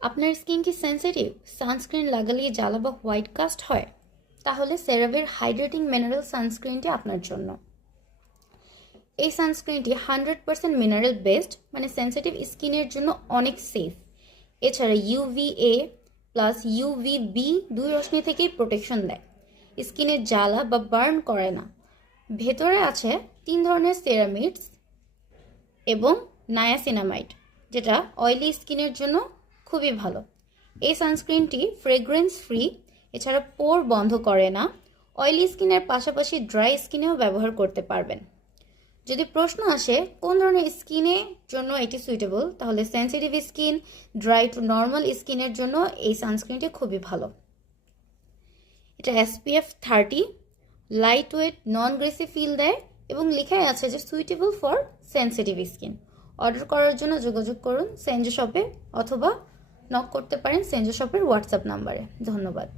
আপনার স্কিন কি sensitive, sunscreen লাগালে জ্বালা বা হোয়াইট কাস্ট হয়? তাহলে সেরাভের হাইড্রেটিং মিনারেল সানস্ক্রিনটি আপনার জন্য। এই সানস্ক্রিনটি 100% মিনারেল বেসড, মানে সেনসিটিভ স্কিনের জন্য অনেক সেফ। এছাড়া ইউভিএ প্লাস ইউভিবি দুই রশ্মি থেকেই প্রোটেকশন দেয়, স্কিনের জ্বালা বা বার্ন করে না। ভেতরে আছে 3 ধরনের সেরামিডস এবং নায়াসিনামাইড, যেটা অয়েলি স্কিনের জন্য খুবই ভালো। এই সানস্ক্রিনটি ফ্রেগ্রেন্স ফ্রি, এছাড়া পোর বন্ধ করে না। অয়েলি স্কিনের পাশাপাশি ড্রাই স্কিনেও ব্যবহার করতে পারবেন। যদি প্রশ্ন আসে কোন ধরনের স্কিনের জন্য এটি সুইটেবল, তাহলে sensitive skin, dry to normal স্কিনের জন্য এই সানস্ক্রিনটি খুবই ভালো। এটা SPF 30, light weight, non greasy feel দেয় এবং লেখাই আছে যে suitable for sensitive skin. Order করার জন্য যোগাযোগ করুন সেনজো শপে, অথবা নক করতে পারেন সেনজো শপের হোয়াটসঅ্যাপ নাম্বারে। ধন্যবাদ।